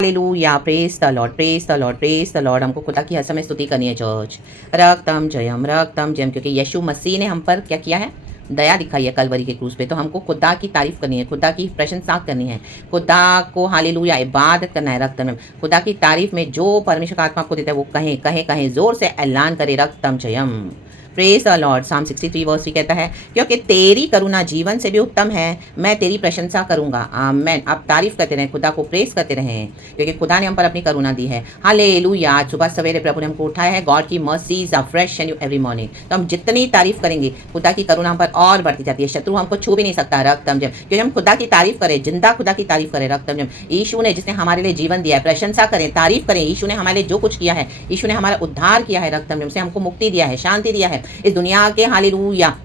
Hallelujah, praise the Lord, praise the Lord, praise the Lord. हमको खुदा की हर समय स्तुति करनी है चर्च। रक्तम जयम, क्योंकि यीशु मसीह ने हम पर क्या किया है, दया दिखाई है कलवरी के क्रूस पे। तो हमको खुदा की तारीफ करनी है, खुदा की प्रशंसा करनी है, खुदा को हालेलुया इबादत करना है। रक्तम खुदा की तारीफ में जो परमेश्वर का आत्मा को देता है वो कहें कहें कहें, जोर से ऐलान करे रक्तम जयम। Praise the Lord. Psalm 63 verse 3 कहता है, क्योंकि तेरी करुणा जीवन से भी उत्तम है, मैं तेरी प्रशंसा करूंगा। आमेन। आप तारीफ करते रहें, खुदा को प्रेज करते रहें, क्योंकि खुदा ने हम पर अपनी करुणा दी है। हालेलुया। आज सुबह सवेरे प्रभु ने हमको उठाया है। गॉड की mercies are fresh and new every morning. तो हम जितनी तारीफ करेंगे खुदा की करुणा हम पर और बढ़ती जाती है। शत्रु हमको छू भी नहीं सकता। रक्तम जम, क्योंकि हम खुदा की तारीफ करें, जिंदा खुदा की तारीफ करें। रक्तम जम, यीशु ने जिसने हमारे लिए जीवन दिया है, प्रशंसा करें, तारीफ करें। यीशु ने हमारे लिए जो कुछ किया है, यीशु ने हमारा उद्धार किया है। रक्तम जम से हमको मुक्ति दिया है, शांति दिया है, इस दुनिया के हालेलुया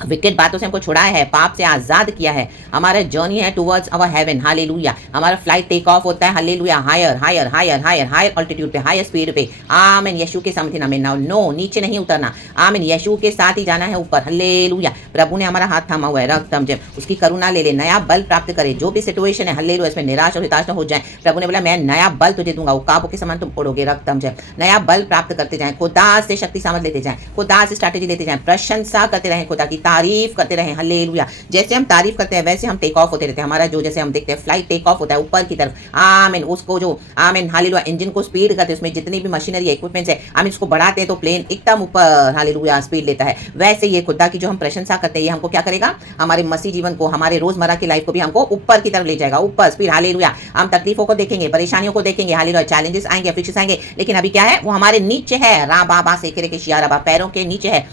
विकेट बातों से हमको छुड़ाया है, पाप से आजाद किया है। हमारा जर्नी है टुवर्ड्स अवर हेवन। हालेलुया। हमारा फ्लाइट टेक ऑफ होता है hallelujah, higher higher higher higher higher altitude पे, हायर स्पीड पे। आमीन। यीशु के समथिंग आमीन। नाउ नो, नीचे नहीं उतरना। आमीन। यीशु के साथ ही जाना है ऊपर। हालेलुया। प्रभु ने हमारा हाथ थामा हुआ है। रक्तम जब उसकी करुणा ले ले, नया बल प्राप्त करे। जो भी सिचुएशन है हालेलुया, इसमें निराश और हताश न हो जाए। प्रभु ने बोला मैं नया बल तुझे दूंगा, उकाबों के समान तुम उड़ोगे। रक्तम जब नया बल प्राप्त करते जाएं, खुदा से शक्ति सामर्थ लेते जाएं, खुदा से स्ट्रैटेजी लेते जाएं, प्रशंसा करते रहें, खुदा की तारीफ करते रहें। हालेलुया। जैसे हम तारीफ करते हैं वैसे हम टेक ऑफ होते रहते हैं। हमारा जो जैसे हम देखते हैं फ्लाइट टेक ऑफ होता है ऊपर की तरफ। आमीन। उसको जो आमीन हालेलुया इंजन को स्पीड करते हैं, उसमें जितनी भी मशीनरी इक्विपमेंट्स है आमीन उसको बढ़ाते हैं तो प्लेन एकदम ऊपर हालेलुया स्पीड लेता है। वैसे ये खुदा की जो हम प्रशंसा करते हैं ये हमको क्या करेगा, हमारे मसीह जीवन को, हमारे रोजमर्रा की लाइफ को भी हमको ऊपर की तरफ ले जाएगा, ऊपर स्पीड। हालेलुया। हम तकलीफों को देखेंगे, परेशानियों को देखेंगे, हालेलुया चैलेंजेस आएंगे, अफिक्स आएंगे, लेकिन अभी क्या है वो हमारे नीचे है। रा बाबा से के शिया रबा, पैरों के नीचे है,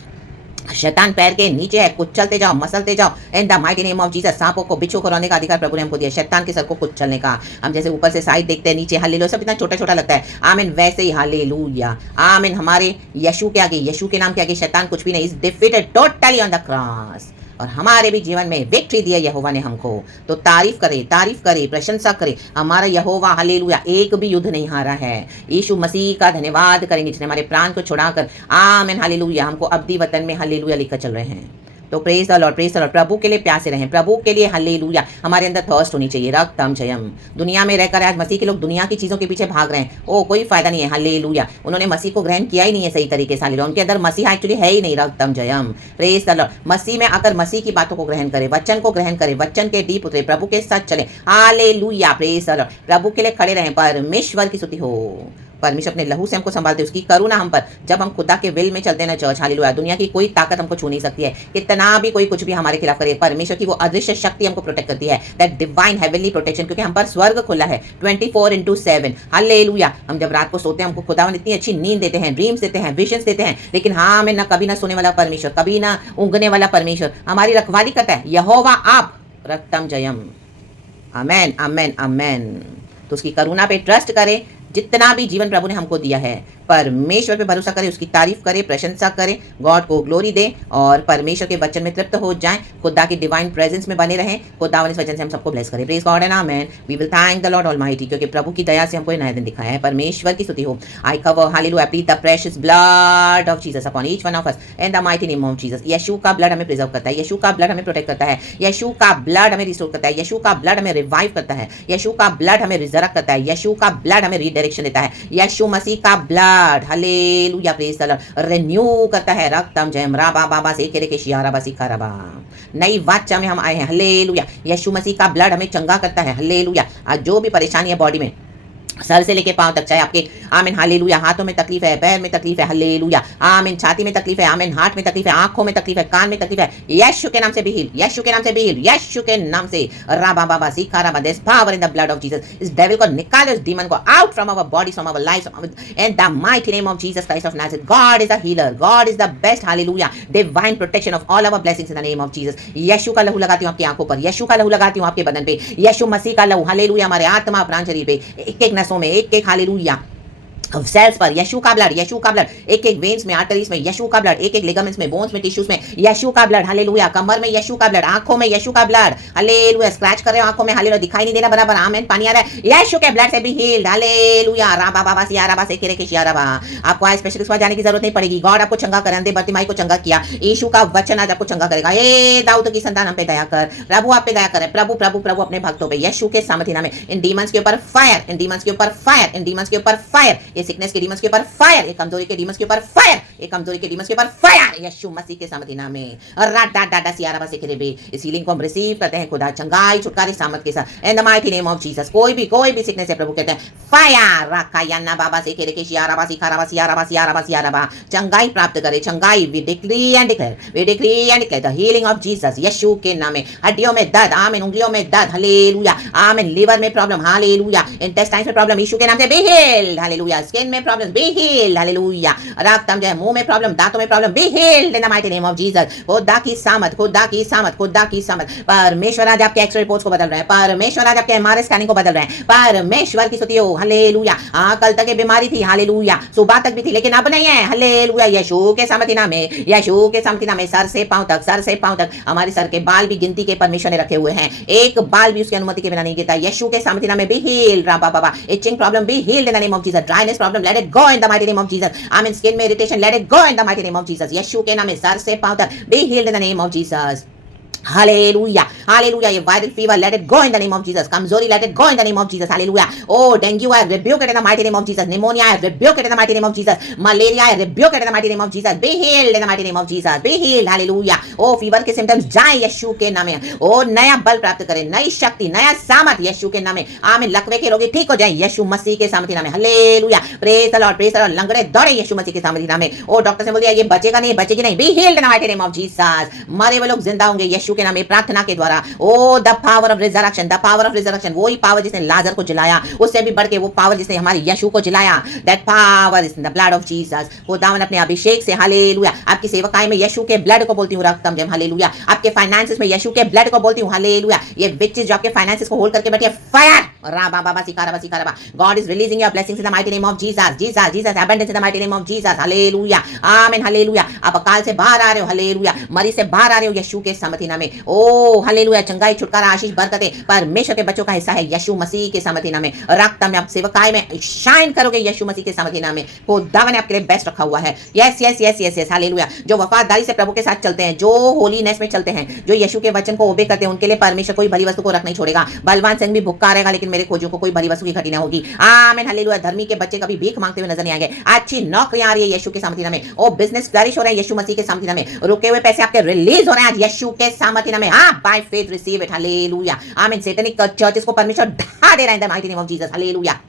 शैतान पैर के नीचे है। कुचलते जाओ, मसलते जाओ इन the mighty name of Jesus. सांपों को, बिच्छू को रोने का अधिकार प्रभु ने हमको दिया, शैतान के सर को कुचलने का। हम जैसे ऊपर से साइड देखते हैं, नीचे हालेलुया सब इतना छोटा छोटा लगता है। आमीन। वैसे ही हालेलुया आमीन हमारे यीशु के आगे, यीशु के नाम के आगे शैतान कुछ भी नहीं। Is defeated totally on the cross. और हमारे भी जीवन में विक्ट्री दी है यहोवा ने हमको। तो तारीफ करे, प्रशंसा करे। हमारा यहोवा हालेलुया एक भी युद्ध नहीं हारा है। यीशु मसीह का धन्यवाद करेंगे जिसने हमारे प्राण को छुड़ाकर आमीन हालेलुया हमको अब्दी वतन में हालेलुया लेकर चल रहे हैं। तो praise the Lord, praise the Lord. प्रभु के लिए प्यासे रहें, प्रभु के लिए हालेलुया हमारे अंदर थर्स्ट होनी चाहिए। रक्तम जयम। दुनिया में रहकर आज मसीह के लोग दुनिया की चीजों के पीछे भाग रहे हैं। ओ कोई फायदा नहीं है। हालेलुया। उन्होंने मसीह को ग्रहण किया ही नहीं है सही तरीके से। हालेलुया। उनके अंदर मसीह एक्चुअली है ही नहीं। रक्तम जयम। Praise the Lord. मसीह में आकर मसीह की बातों को ग्रहण करे, वचन को ग्रहण करे, वचन के डीप उतरे, प्रभु के साथ चले। हालेलुया। Praise the Lord. प्रभु के लिए खड़े रहें। परमेश्वर की स्तुति हो। परमेश्वर अपने लहू से हमको संभालते, उसकी करुणा हम पर। जब हम खुदा के विल में चलते हैं ना चर्च, हालेलुया, दुनिया की कोई ताकत हमको छू नहीं सकती है। कितना भी कोई कुछ भी हमारे खिलाफ करे, परमेश्वर की वो अदृश्य शक्ति हमको प्रोटेक्ट करती है। दैट डिवाइन हेवनली प्रोटेक्शन, क्योंकि हम पर स्वर्ग खुला है 24/7। हालेलुया। हम जब रात को सोते हैं हमको खुदावन इतनी अच्छी नींद देते हैं, ड्रीम्स देते हैं, विजन्स देते हैं, लेकिन हाँ हमें ना कभी ना सोने वाला परमेश्वर, कभी ना ऊँगने वाला परमेश्वर हमारी रखवाली करता है। यहोवा आप। रक्तम जयम। आमेन आमेन आमेन। तो उसकी करुणा पे ट्रस्ट करें। जितना भी जीवन प्रभु ने हमको दिया है, परमेश्वर पे भरोसा करें, उसकी तारीफ करें, प्रशंसा करें, गॉड को ग्लोरी दें और परमेश्वर के वचन में तृप्त हो जाएं, खुदा की डिवाइन प्रेजेंस में बने रहें। खुदावन इस वचन से हम सबको ब्लेस करें। Praise God and amen. We will thank the Lord almighty, क्योंकि प्रभु की दया से हमको ये नया दिन दिखाया है। परमेश्वर की स्तुति हो। I cover hallelujah plead the precious blood of Jesus upon each one of us in the mighty name of Jesus. यीशु का ब्लड हमें प्रिजर्व करता है, यीशु का ब्लड हमें प्रोटेक्ट करता है, यीशु का ब्लड हमें रिस्टोर करता है, यीशु का ब्लड हमें रिवाइव करता है, यीशु का ब्लड हमें रिजरेक्ट करता है, यीशु का ब्लड हमें रीडायरेक्शन देता है, यीशु मसीह का blood hallelujah praise the Lord renew करता है। रक्तम जयम। राबा बाबा से के शिया रबा सिखा रबा। नई वाचा में हम आए हैं। हालेलुया। यीशु मसीह का ब्लड हमें चंगा करता है। हालेलुया। आज जो भी परेशानी है बॉडी में, सर से लेके पांव तक, चाहे आपके आमीन हालेलुया हाथों में तकलीफ है, पैर में तकलीफ है, हालेलुया आमीन छाती में तकलीफ है, आमीन हार्ट में तकलीफ है, आंखों में तकलीफ है, कान में तकलीफ है, यीशु के नाम से भी हील, यीशु के नाम से भी हील, यीशु के नाम से। राबा बाबा सीखा रबा। There is power in the blood of Jesus. इस डेविल को निकालो, इस डीमन को out from our bodies, from our lives in the mighty name of Jesus Christ of Nazareth. God is the healer, God is the best. Hallelujah. Divine protection of all our blessings in the name of Jesus. यीशु का लहू लगाती हूं आपकी आंखों पर, यीशु का लहू लगाती हूं आपके बदन पे, यीशु मसीह का लहू हालेलुया हमारे आत्मा प्राण शरीर पे, एक एक नसों में, एक एक हालेलुया सेल्स पर यशु का ब्लड, यशु का ब्लड, एक एक वेन्स में, आर्टरीज में यशु का ब्लड, एक एक लिगामेंट्स में, बोन्स में, टिश्यूज में यशु का ब्लड, हालेलुया। कमर में यशु का ब्लड, आंखों में यशु का ब्लड, हालेलुया। स्क्रैच कर रहे हो आंखों में, हालेलुया, दिखाई नहीं दे रहा बराबर, आमेन, पानी आ रहा है, यशु के ब्लड से भी हील्ड, हालेलुया। राबा बाबा सिया राबा से किरे के शिया राबा। आपको आज स्पेशलिस्ट पास जाने की जरूरत नहीं पड़ेगी। गॉड आपको चंगा करे, अंधे बर्तिमाई को चंगा किया, यीशु का वचन आज आपको चंगा करेगा। ए दाऊद की संतान हम पे दया कर, प्रभु आप पे दया करे, प्रभु प्रभु प्रभु अपने भक्तों पे यशु के सामर्थ्य नाम में, इन डीमंस के ऊपर फायर, इन डीमंस के ऊपर फायर, इन डीमंस के ऊपर फायर, ये सिकनेस के डीमंस के ऊपर फायर, ये कमजोरी के डीमंस के ऊपर फायर, ये कमजोरी के डीमंस के ऊपर फायर, यीशु मसीह के सामर्थ्य नाम में। और रात डाट डाटा सियारा से खिरे बे, इस हीलिंग को हम रिसीव करते हैं खुदा, चंगाई छुटकारे सामर्थ के साथ, इन the mighty name of Jesus. कोई भी सिकनेस है प्रभु कहते हैं फायर, रखा याना बाबा से खिरे के शियारा बा सिखारा बा सियारा बा सियारा बा सियारा बा, चंगाई प्राप्त करे, चंगाई। We decree and declare, we decree and declare the healing of Jesus, यीशु के नाम में। हड्डियों में दर्द, आमीन, उंगलियों में दर्द, हालेलुया, आमीन, लिवर में प्रॉब्लम, हालेलुया, इंटेस्टाइन में प्रॉब्लम, यीशु के नाम से बी हील्ड, हालेलुया। स्किन में प्रॉब्लम, बी हील्ड, हालेलुया। रक्तम जो है, मुंह में प्रॉब्लम, दांतों में problem, be healed in the mighty name of Jesus. खुदा की सामत, खुदा की सामत, खुदा की सामत। परमेश्वर आज आपके एक्सरे रिपोर्ट्स को बदल रहे हैं, परमेश्वर आज आपके एमआरआई स्कैनिंग को बदल रहे हैं, परमेश्वर की स्तुति हो, हालेलुया। कल तक ये बीमारी थी, हालेलुया, सुबह तक भी थी, लेकिन अब नहीं है, हालेलुया। यीशु के सामर्थ्य नाम में, यीशु के सामर्थ्य नाम में, सर से पांव तक, सर से पांव तक। हमारे सर के बाल भी गिनती के परमेश्वर ने रखे हुए हैं, एक बाल भी उसकी अनुमति के बिना नहीं गिरता। यीशु के सामर्थ्य नाम में बी हील्ड, राबा बाबा। Itching problem be healed in the name of Jesus. Dryness problem let it go in the mighty name of Jesus. Amen. Skin में irritation let it go in the mighty name of Jesus. यीशु के नाम में सर से पांव तक be healed in the name of Jesus. Hallelujah, hallelujah. ये viral fever let it go in the name of Jesus. कमजोरी late it go in the name of Jesus, hallelujah. O dengue I rebuke it in the mighty name of Jesus. Pneumonia I rebuke it in the mighty name of Jesus. Malaria I rebuke it in the mighty name of Jesus. Be healed in the mighty name of Jesus, be healed, hallelujah. O fever के symptoms जाए यीशु के नाम में। ओ नया बल प्राप्त करें, नई शक्ति, नया सामर्थ यीशु के नाम में। आमीन। लकवे के रोगी ठीक हो जाए यीशु मसीह के सामर्थ्य नाम में, hallelujah. Praise the Lord, praise the Lord. लंगड़े दौड़े यीशु मसीह के सामर्थ्य नाम में। ओ डॉक्टर से बोल दिया ये बचेगा नहीं, बचेगी नहीं, B healed in the mighty name of Jesus. मरे हुए लोग जिंदा होंगे यीशु के नाम में, प्रार्थना के द्वारा। O the power of resurrection, the power of resurrection, वही पावर जिसने लाजर को जलाया, उससे भी बढ़ के वो पावर जिसने हमारे यीशु को जलाया, that power is in the blood of Jesus. खुदावन अपने अभिषेक से, हालेलुया। आपकी सेवकाई में यीशु के ब्लड को बोलती हूँ, रक्तम जम, हालेलुया। आपके फाइनेंसेस में यीशु के ब्लड को बोलती हूँ, हालेलुया। ये विचेस जो आपके फाइनेंसेस को होल्ड करके बैठी है, फायर, राबा बाबा सिकारा सिकारा। God is releasing your blessings in the mighty name of Jesus, Jesus, Jesus, abundance in the mighty name of Jesus, hallelujah, amen, hallelujah. आप अकाल से बाहर आ रहे हो, हालेलुया। मरी से बाहर आ रहे हो यीशु के सामर्थ्य नाम में। ओ हालेलुया। चंगाई, छुटकारा, आशीष, बरकतें परमेश्वर के बच्चों का हिस्सा है यीशु मसीह के सामर्थ्य नाम में। रक्तम में आप सेवकाई में शाइन करोगे यीशु मसीह के सामर्थ्य नाम में। खुदा ने आपके लिए बेस्ट रखा हुआ है। Yes yes yes yes yes, hallelujah. जो वफादारी से प्रभु के साथ चलते हैं, जो होलीनेस में चलते हैं, जो यीशु के वचन को ओबे करते हैं, उनके लिए परमेश्वर कोई भली वस्तु को रख नहीं छोड़ेगा। बलवान सिंह भी भुक्का रहेगा, लेकिन मेरे खोजों को कोई भली वस्तु की घटी ना होगी, आमीन, हालेलुया। धर्मी के बच्चे कभी भीख मांगते हुए नजर नहीं आएंगे। अच्छी नौकरियां आ रही है यीशु के सामर्थ्य नाम में। ओ बिजनेस फ्लरिश हो रहे हैं यीशु मसीह के सामर्थ्य नाम में। रुके हुए पैसे आपके रिलीज हो रहे हैं आज यीशु के सामर्थ्य नाम में। हां, by faith receive it, hallelujah, आमीन। सैतानिक चर्चेस को परमेश्वर ढा दे रहा है इन the mighty name of Jesus, hallelujah.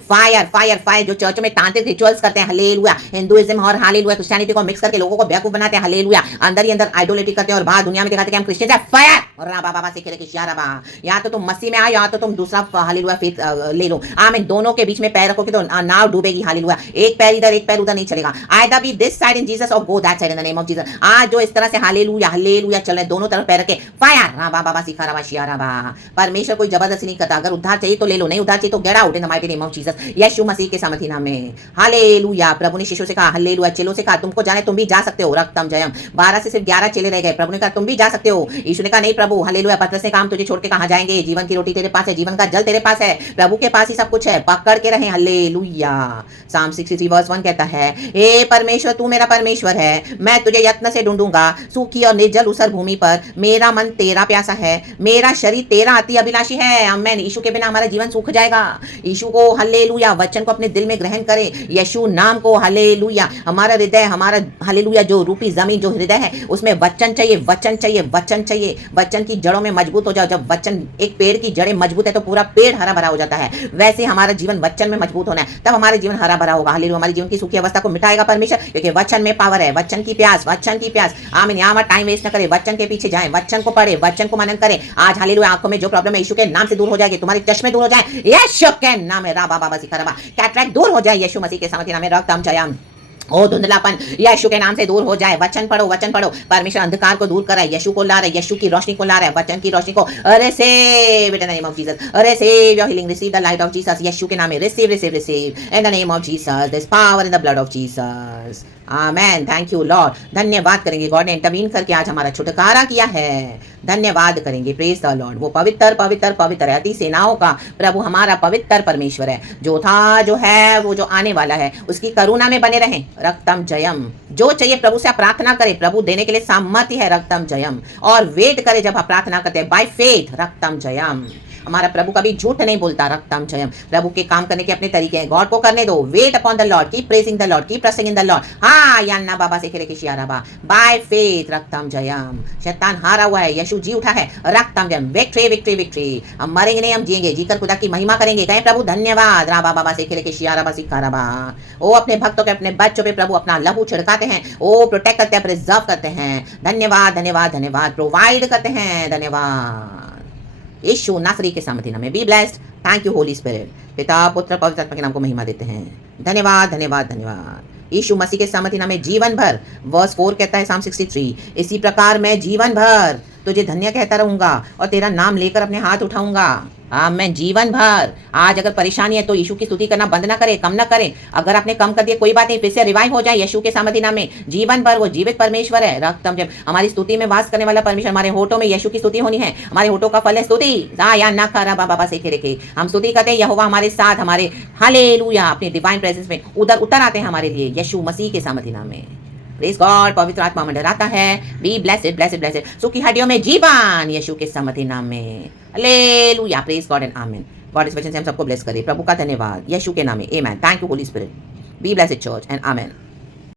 Fire fire fire. जो चर्च में तांत्रिक रिचुअल्स करते हैं, हालेलुया, हिंदुइज्म और हालेलुया क्रिश्चियनिटी को मिक्स करके लोगों को बेवकूफ बनाते हैं, हालेलुया। अंदर ही अंदर आइडोलेट्री करते हैं और बाहर दुनिया में दिखाते हैं कि हम क्रिश्चियन हैं। फायर, राबा बाबा से कहते कि राबा, या तो तुम मसीह में आओ या तो तुम दूसरा हालेलुया फेथ ले लो, आमीन। दोनों के बीच में पैर रखोगे तो नाव डूबेगी, हालेलुया। एक पैर इधर एक पैर उधर नहीं चलेगा। Either be this side in Jesus or go that side in the name of Jesus. आज जो इस तरह से हालेलुया हालेलुया चल रहे हैं, दोनों तरफ पैर रखे, फायर, राबा बाबा सिखा रबा शिया रबा। परमेश्वर कोई जबरदस्ती नहीं करता। अगर उद्धार चाहिए तो ले लो, नहीं उद्धार चाहिए तो get out in the mighty name of Jesus, यीशु मसीह के सामर्थ्य नाम में, हालेलुया। प्रभु ने शिष्यों से कहा, हालेलुया, चेलों से कहा तुमको जाने तुम भी जा सकते हो, रक्तम जयम। 12 से सिर्फ 11 चेले रह गए। प्रभु ने कहा तुम भी जा सकते हो। यीशु ने कहा नहीं प्रभु, हालेलुया। पतरस ने कहा हम तुझे छोड़ के कहां जाएंगे, जीवन की रोटी तेरे पास है, जीवन का जल तेरे पास है, प्रभु के पास ही सब कुछ है, पकड़ के रहे, हालेलुया। साम 63 वर्स 1 कहता है, हे परमेश्वर तू मेरा परमेश्वर है, मैं तुझे यत्न से ढूंढूंगा, सूखी और निर्जल ऊसर भूमि पर। मेरा मन तेरा प्यासा है, मेरा शरीर तेरा अति अभिलाषी है, आमीन। यीशु के बिना हमारा जीवन सूख जाएगा। यीशु को, हालेलुया, वचन को अपने दिल में ग्रहण करें, यीशु नाम को, हालेलुया। हमारा हृदय, हमारा हालेलुया जो रूपी जमीन जो हृदय है, उसमें वचन चाहिए, वचन चाहिए, वचन चाहिए। वचन की जड़ों में मजबूत हो जाओ। जब वचन, एक पेड़ की जड़ें मजबूत है तो पूरा पेड़ हरा भरा हो जाता है, वैसे हमारा जीवन वचन में मजबूत होना है, तब हमारा जीवन हरा भरा होगा, हालेलुया। हमारे जीवन की सूखी अवस्था को मिटाएगा परमेश्वर, क्योंकि वचन में पावर है। वचन की प्यास, वचन की प्यास, आमीन। यहाँ टाइम वेस्ट न करें, वचन के पीछे जाएं, वचन को पढ़े, वचन को मनन करें। आज हालेलुया आंखों में जो प्रॉब्लम है यीशु के नाम से दूर हो जाएगी। तुम्हारे चश्मे दूर हो जाए यीशु के नाम में, राबा बाबा सिखा रबा। कैटरैक्ट दूर हो जाए यीशु मसीह के सामर्थ्य नाम में, रक्तम जयम। ओ धुंधलापन यीशु के नाम से दूर हो जाए। वचन पढ़ो, वचन पढ़ो। परमेश्वर अंधकार को दूर कर रहा है, यीशु को ला रहा है, यीशु की रोशनी को ला रहा है, वचन की रोशनी को। Receive in the name of Jesus, receive your healing, receive the light of Jesus. यीशु के नाम में receive receive receive in the name of Jesus. There is power in the blood of Jesus. Amen. Thank you Lord. धन्यवाद करेंगे, God ने intervene करके आज हमारा छुटकारा किया है। धन्यवाद करेंगे, प्रेज द लॉर्ड। वो पवित्र पवित्र पवित्र है, अति सेनाओं का प्रभु हमारा पवित्र परमेश्वर है। जो था, जो है, वो जो आने वाला है, उसकी करुणा में बने रहें। रक्तम जयम। जो चाहिए प्रभु से आप प्रार्थना करें, प्रभु देने के लिए सामर्थ्य है। रक्तम जयम। और वेट करें जब आप प्रार्थना करते हैं, बाय फेथ। रक्तम जयम। हमारा प्रभु कभी झूठ नहीं बोलता। रक्तम जयम। प्रभु के काम करने के अपने तरीके हैं, गॉड को करने दो। Weight upon the Lord, keep praising the Lord, keep trusting in the Lord. हाँ यान्ना बाबा से खेले किशियाराबा, बाय फेथ। रक्तम जयम। शैतान हारा हुआ है, यीशु जी उठा है। रक्तम जयम। Victory victory victory. हम मरेंगे नहीं, हम जिएंगे, जीकर खुदा की महिमा करेंगे। कहें प्रभु धन्यवाद। राबा बाबा से खेले किशियाराबा सिखाराबा। ओ अपने भक्तों के, अपने बच्चों पे प्रभु अपना लहू छिड़काते हैं। ओ प्रोटेक्ट करते हैं, प्रिजर्व करते हैं। धन्यवाद धन्यवाद धन्यवाद। प्रोवाइड करते हैं। धन्यवाद यीशु नासरी के सामर्थ्य नाम में। Be blessed. Thank you Holy spirit. पिता पुत्र पवित्र आत्मा के नाम को महिमा देते हैं। धन्यवाद धन्यवाद धन्यवाद। यीशु मसीह के सामर्थ्य नाम में जीवन भर, वर्स 4 कहता है साम 63, इसी प्रकार मैं जीवन भर तुझे धन्य कहता रहूंगा और तेरा नाम लेकर अपने हाथ उठाऊंगा। मैं जीवन भर। आज अगर परेशानी है तो यीशु की स्तुति करना बंद ना करें, कम ना करें। अगर आपने कम कर दिया कोई बात नहीं, फिर से रिवाइव हो जाए यीशु के सामर्थ्य नाम में। जीवन भर वो जीवित परमेश्वर है। रक्तम जब हमारी स्तुति में वास करने वाला परमेश्वर, हमारे होठों में यीशु की स्तुति होनी है। हमारे होठों का फल है स्तुति। या ना खरा बाबा से खेले के हम स्तुति करते हैं। यहोवा हमारे साथ, हमारे हालेलुया अपने डिवाइन प्रेजेंस में उधर उतर आते हैं हमारे लिए यीशु मसीह के सामर्थ्य नाम में। Praise God. पवित्र आत्मा मंडराता है। Be blessed blessed blessed. सुखी हड्डियों में जीवन यीशु के सामर्थ्य नाम में। हालेलुया। प्रेज गॉड एंड आमीन। गॉड इस वचन से हम सबको ब्लेस करे। प्रभु का धन्यवाद यीशु के नाम में। Amen. Thank you Holy Spirit. Be blessed church and amen.